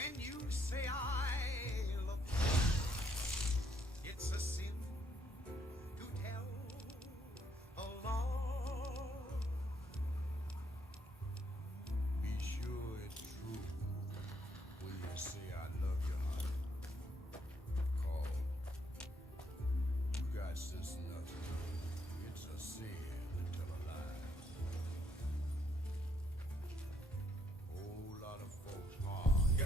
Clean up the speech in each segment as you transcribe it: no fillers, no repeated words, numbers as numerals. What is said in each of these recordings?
when you say I love you. It's a sin to tell a lie. Be sure it's true when you say I love you, honey. 'Cause you got sense enough to know it's a sin to tell a lie. Whole lot of folks' hearts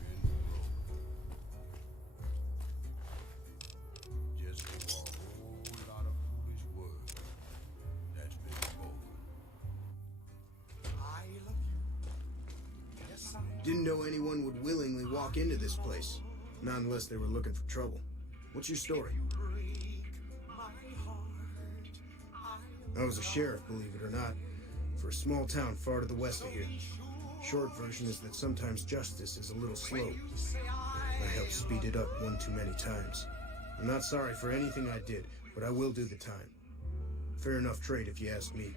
been broken. Just for a whole lot of foolish words that's been spoken. I love you. Yes, I Didn't know anyone would willingly walk into this place. Not unless they were looking for trouble. What's your story? break my heart. I was a sheriff, believe it or not, for a small town far to the west of here. Short version is that sometimes justice is a little slow. I helped speed it up one too many times. I'm not sorry for anything I did, but I will do the time. Fair enough trade if you ask me.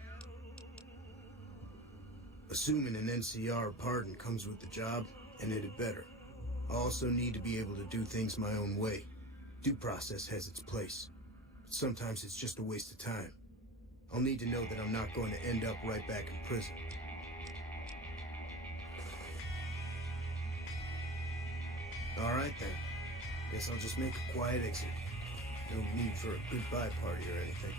Assuming an NCR pardon comes with the job, and it had better. I also need to be able to do things my own way. Due process has its place, but sometimes it's just a waste of time. I'll need to know that I'm not going to end up right back in prison. All right then. Guess I'll just make a quiet exit. No need for a goodbye party or anything.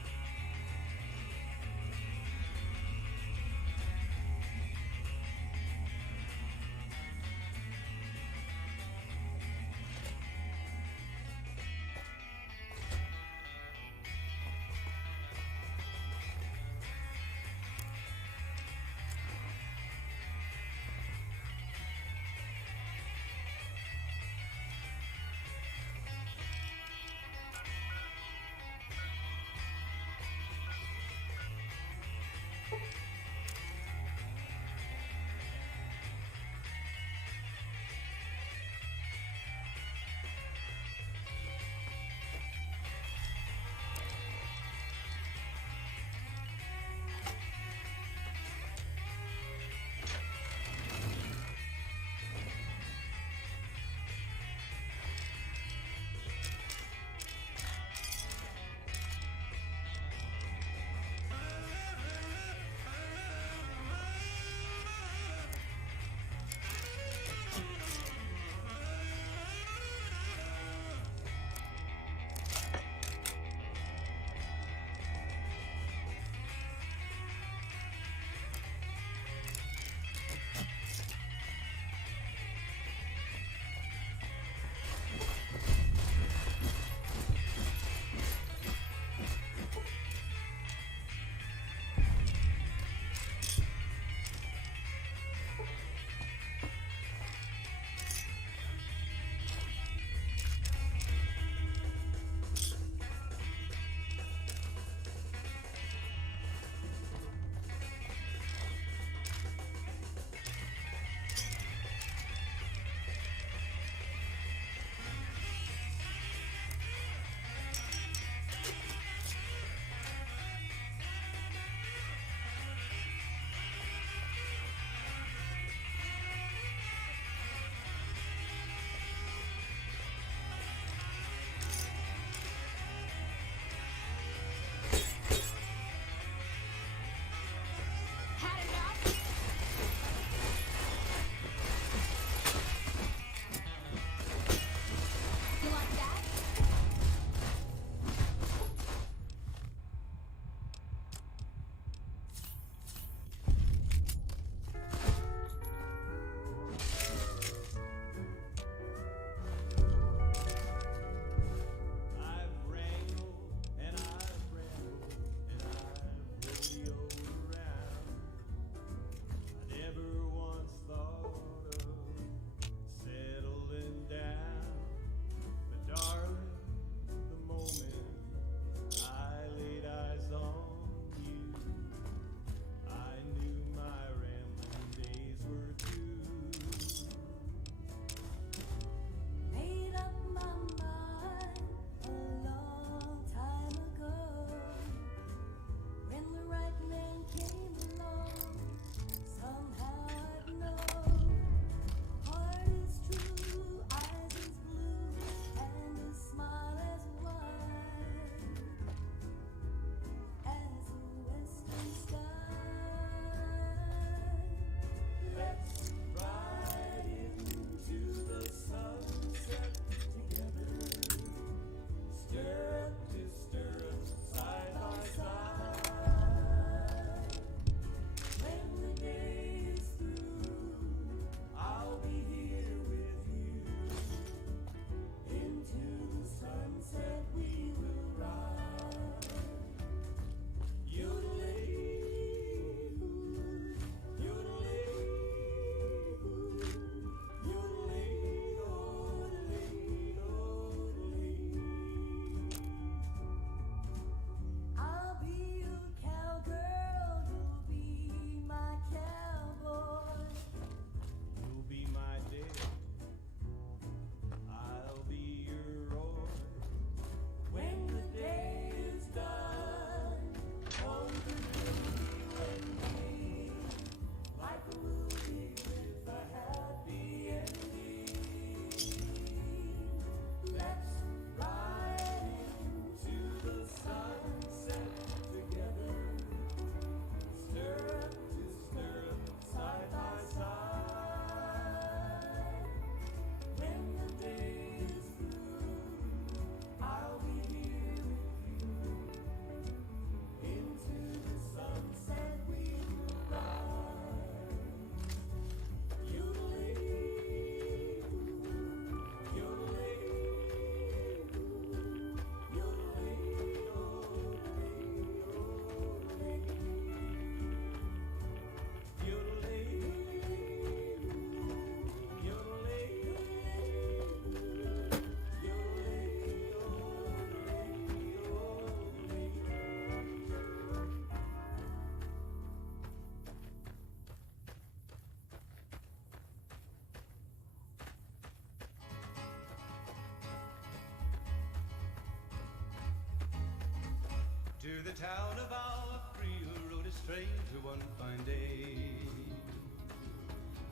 To the town of Alfrio rode a stranger one fine day.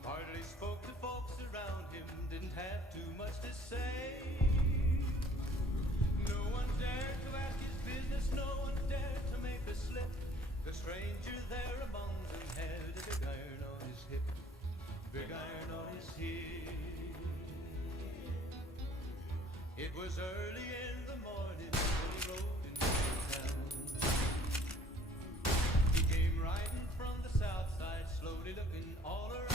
Hardly spoke to folks around him, didn't have too much to say. No one dared to ask his business, no one dared to make a slip. The stranger there among them had a big iron on his hip, big iron on his hip. It was early in the morning when he rode into town. He came riding from the south side, slowly looking all around.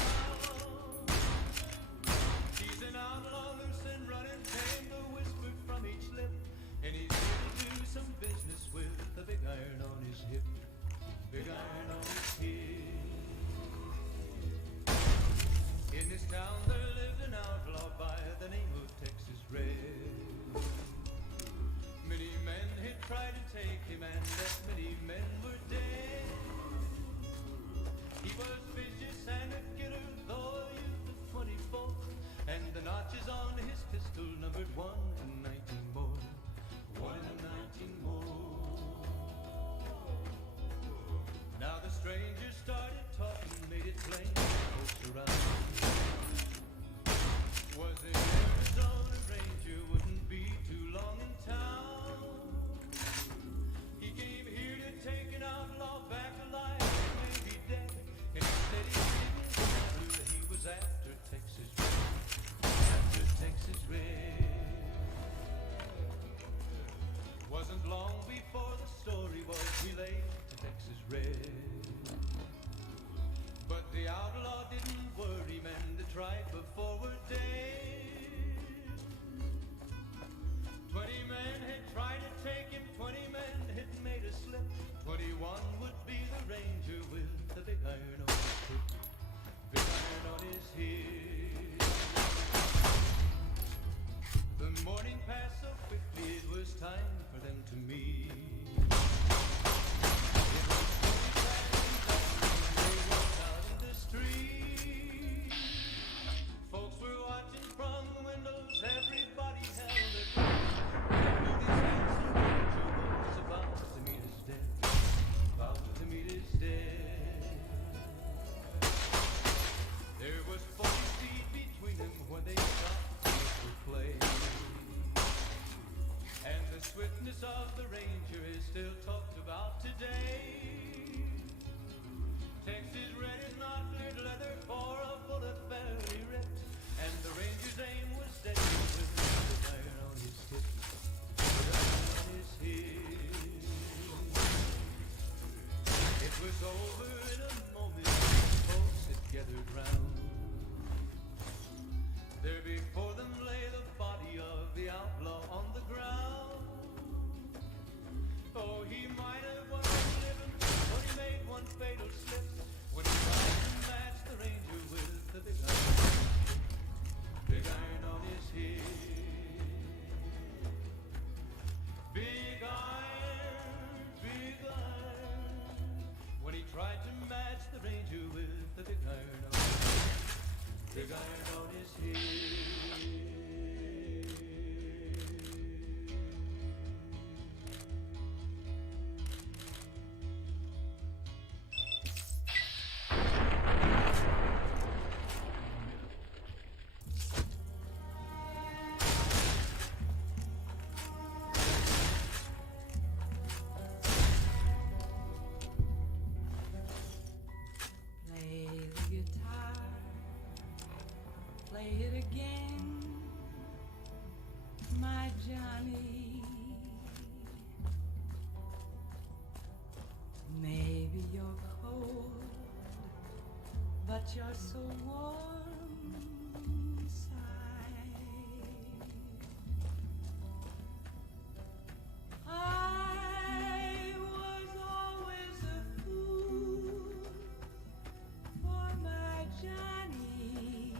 He's an outlaw, loose and running, came the whisper from each lip. And he's here to do some business with the big iron on his hip, big iron on his hip. In this town there lived an outlaw by the name of Texas Red. Many men had tried to take him, and as many men were dead. He was vicious and a killer, though a youth of 24, and the notches on his pistol numbered 1 and 19 more, 1 and 19 more. Now the stranger started talking, made it plain to folks around. Was an Arizona ranger, wouldn't be too long in town. He came here to take an outlaw back alive, maybe dead. And he said he didn't matter, he was after Texas Red, after Texas Red. Wasn't long before the story was relayed to Texas Red. But the outlaw didn't worry, men that tried before were dead. 20 men had tried to take him, 20 men had made a slip. 21 would be the ranger with the big iron on his hip, big iron on his hip. The morning passed so quickly, it was time for them to meet. Folks were watching from the windows, everybody held their breath. They knew this handsome ranger was about to meet his death, about to meet his death. There was 40 feet between them when they stopped to play. And the swiftness of the ranger is still talked about today. Texas Red is not cleared leather for a bullet fairly ripped, and the ranger's aim was steady with the iron on his hip, the iron on his hip. It was over in a moment, folks had gathered round. There before them lay the body of the outlaw on the ground. Oh, he might have won living, but he made one fatal slip when he tried to match the ranger with the big iron on his hip. Big iron, when he tried to match the ranger with the big iron on his hip, big iron on his hip. Play it again, my Johnny. Maybe you're cold, but you're so warm inside. I was always a fool for my Johnny.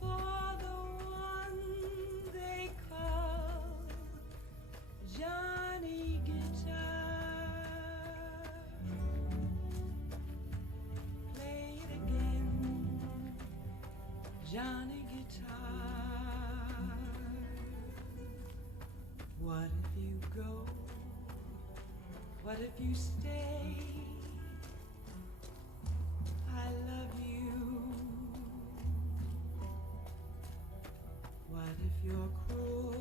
For the one they call Johnny Guitar. Play it again, Johnny Guitar. What if if you stay? I love you. What if you're cruel?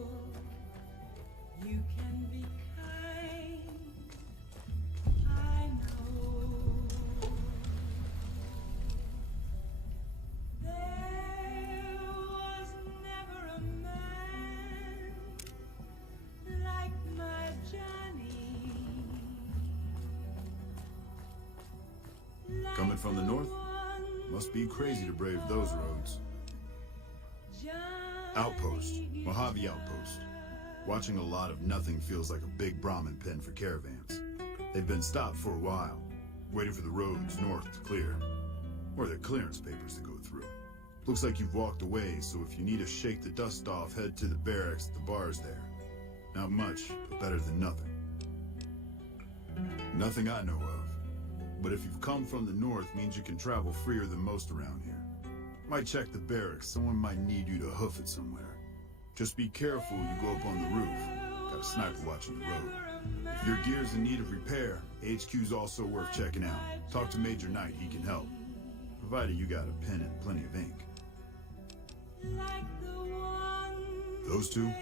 You can be kind. I know. There was never a man like my Johnny. Coming from the north? Must be crazy to brave those roads. Outpost. Mojave Outpost. Watching a lot of nothing feels like a big Brahmin pen for caravans. They've been stopped for a while, waiting for the roads north to clear. Or their clearance papers to go through. Looks like you've walked away, so if you need to shake the dust off, head to the barracks at the bars there. Not much, but better than nothing. Nothing I know of. But if you've come from the north, means you can travel freer than most around here. Might check the barracks, someone might need you to hoof it somewhere. Just be careful when you go up on the roof. Got a sniper watching the road. If your gear's in need of repair, HQ's also worth checking out. Talk to Major Knight, he can help. Provided you got a pen and plenty of ink. Those two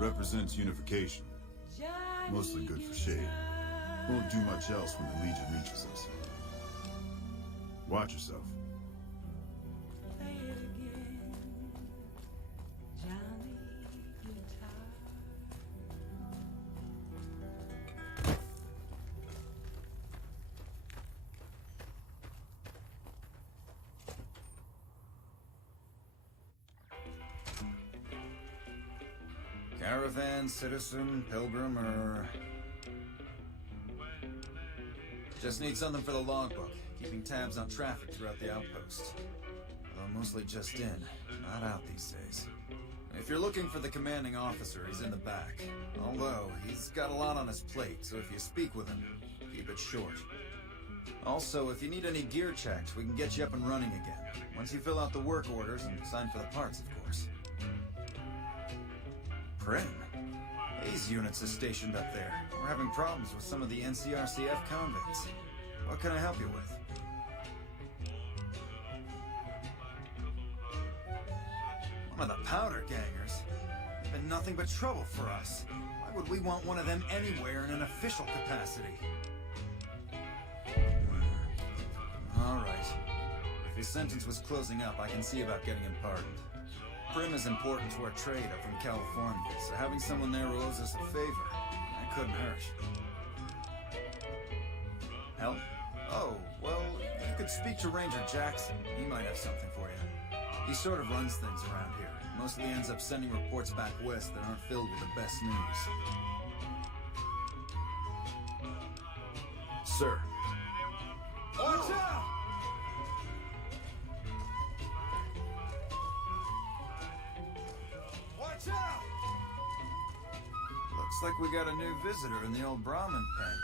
represents unification. Mostly good for shade. Won't do much else when the Legion reaches us. Watch yourself. Caravan, citizen, pilgrim, or... Just need something for the logbook, keeping tabs on traffic throughout the outpost. Although mostly just in, not out these days. If you're looking for the commanding officer, he's in the back. Although, he's got a lot on his plate, so if you speak with him, keep it short. Also, if you need any gear checked, we can get you up and running again. Once you fill out the work orders and sign for the parts, of course. Primm? Hayes units is stationed up there. We're having problems with some of the NCRCF convicts. What can I help you with? One of the powder gangers? They've been nothing but trouble for us. Why would we want one of them anywhere in an official capacity? Alright. If his sentence was closing up, I can see about getting him pardoned. Primm is important to our trade up from California, so having someone there who owes us a favor, that couldn't hurt. Help? Oh, well, you could speak to Ranger Jackson. He might have something for you. He sort of runs things around here. Mostly ends up sending reports back west that aren't filled with the best news. Sir. Watch out! Watch out! Looks like we got a new visitor in the old Brahmin pen.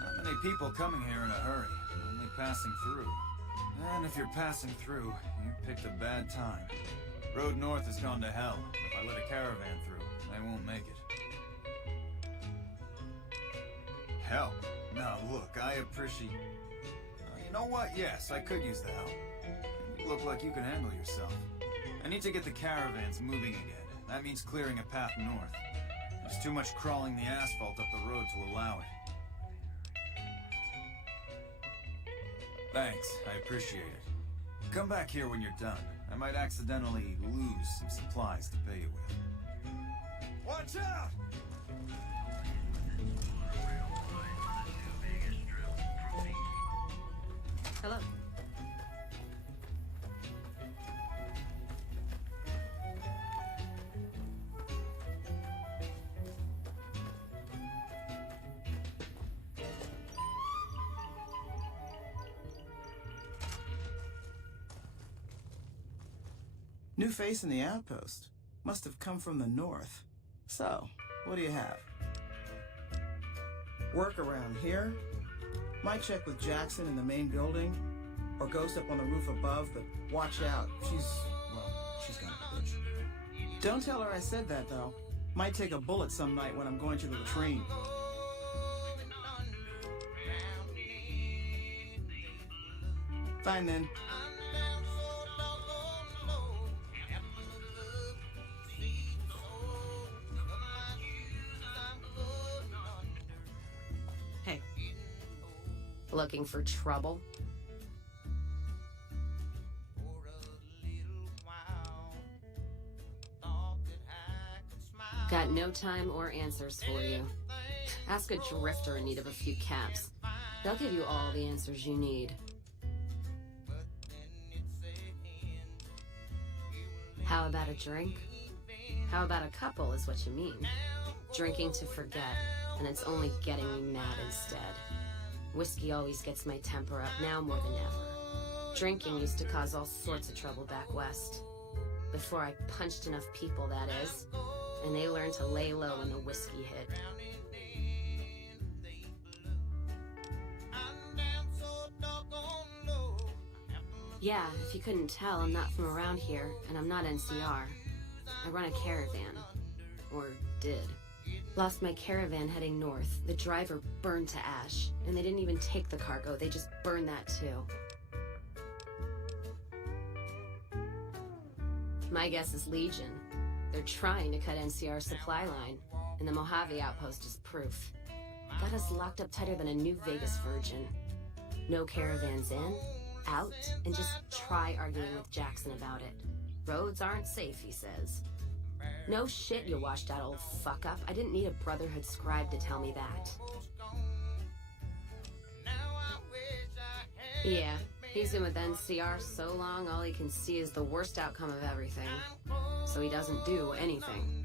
Not many people coming here in a hurry, only passing through. And if you're passing through, you picked a bad time. Road north has gone to hell. If I let a caravan through, they won't make it. Help? Now look, I appreciate... you know what? Yes, I could use the help. You look like you can handle yourself. I need to get the caravans moving again. That means clearing a path north. There's too much crawling the asphalt up the road to allow it. Thanks, I appreciate it. Come back here when you're done. I might accidentally lose some supplies to pay you with. Watch out! Hello. New face in the outpost. Must have come from the north. So, what do you have? Work around here? Might check with Jackson in the main building, or Ghost up on the roof above, but watch out. She's got a bitch. Don't tell her I said that, though. Might take a bullet some night when I'm going to the latrine. Fine then. Hey. Looking for trouble? Got no time or answers for you. Ask a drifter in need of a few caps. They'll give you all the answers you need. How about a drink? How about a couple is what you mean. Drinking to forget, and it's only getting me mad instead. Whiskey always gets my temper up, now more than ever. Drinking used to cause all sorts of trouble back west. Before I punched enough people, that is. And they learned to lay low when the whiskey hit. Yeah, if you couldn't tell, I'm not from around here, and I'm not NCR. I run a caravan. Or did. Lost my caravan heading north. The driver burned to ash, and they didn't even take the cargo, they just burned that too. My guess is Legion. They're trying to cut NCR's supply line, and the Mojave outpost is proof. Got us locked up tighter than a New Vegas virgin. No caravans in, out, and just try arguing with Jackson about it. Roads aren't safe, he says. No shit, you washed out old fuck-up. I didn't need a Brotherhood scribe to tell me that. Yeah, he's been with NCR so long, all he can see is the worst outcome of everything. So he doesn't do anything.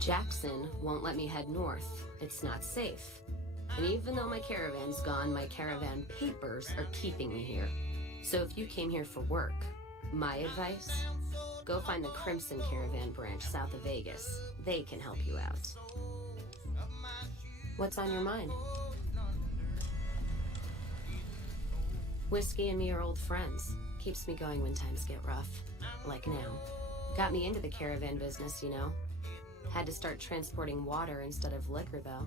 Jackson won't let me head north. It's not safe. And even though my caravan's gone, my caravan papers are keeping me here. So if you came here for work, my advice, go find the Crimson Caravan branch south of Vegas. They can help you out. What's on your mind? Whiskey and me are old friends. Keeps me going when times get rough. Like now. Got me into the caravan business, you know. Had to start transporting water instead of liquor, though.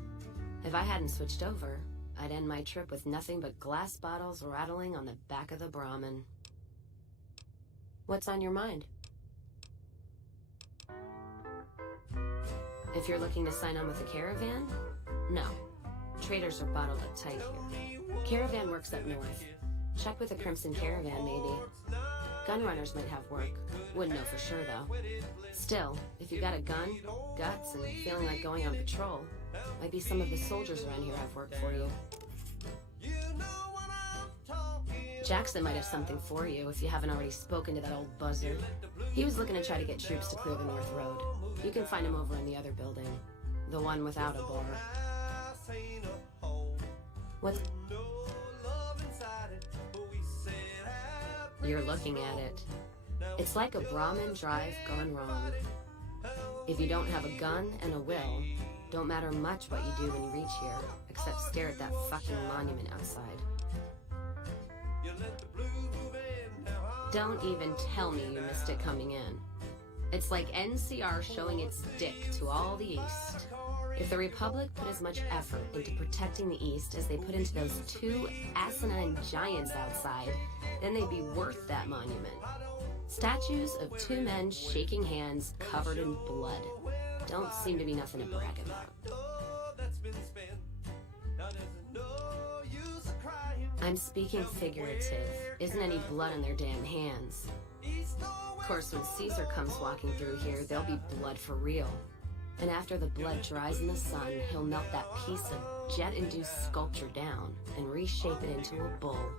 If I hadn't switched over, I'd end my trip with nothing but glass bottles rattling on the back of the Brahmin. What's on your mind? If you're looking to sign on with a caravan, no. Traders are bottled up tight here. Caravan works up north. Check with a Crimson Caravan, maybe. Gun runners might have work. Wouldn't know for sure, though. Still, if you got a gun, guts, and feeling like going on patrol, might be some of the soldiers around here have work for you. Jackson might have something for you if you haven't already spoken to that old buzzard. He was looking to try to get troops to clear the North Road. You can find him over in the other building. The one without a bar. What? You're looking at it. It's like a Brahmin drive gone wrong. If you don't have a gun and a will, don't matter much what you do when you reach here, except stare at that fucking monument outside. Don't even tell me you missed it coming in. It's like NCR showing its dick to all the East. If the Republic put as much effort into protecting the East as they put into those two asinine giants outside, then they'd be worth that monument. Statues of two men shaking hands covered in blood. Don't seem to be nothing to brag about. I'm speaking figurative. Isn't any blood on their damn hands. Of course, when Caesar comes walking through here, there'll be blood for real. And after the blood dries in the sun, he'll melt that piece of jet-induced sculpture down and reshape it into a bull,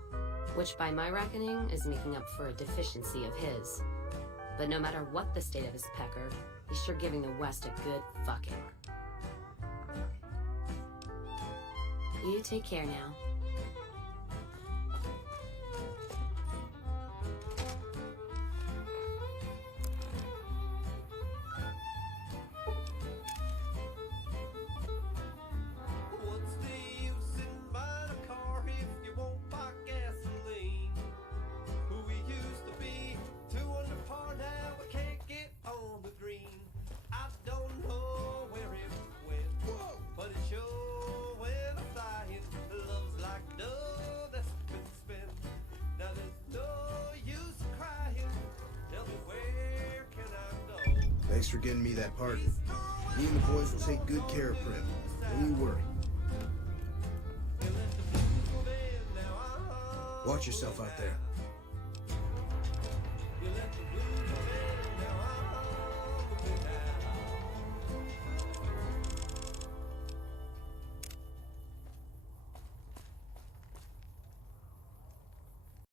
which by my reckoning is making up for a deficiency of his. But no matter what the state of his pecker, he's sure giving the West a good fucking. You take care now. But it sure went flying. Love's Thanks for getting me that pardon. Me and the boys will take good care of Prim. Don't you worry. Watch yourself out there.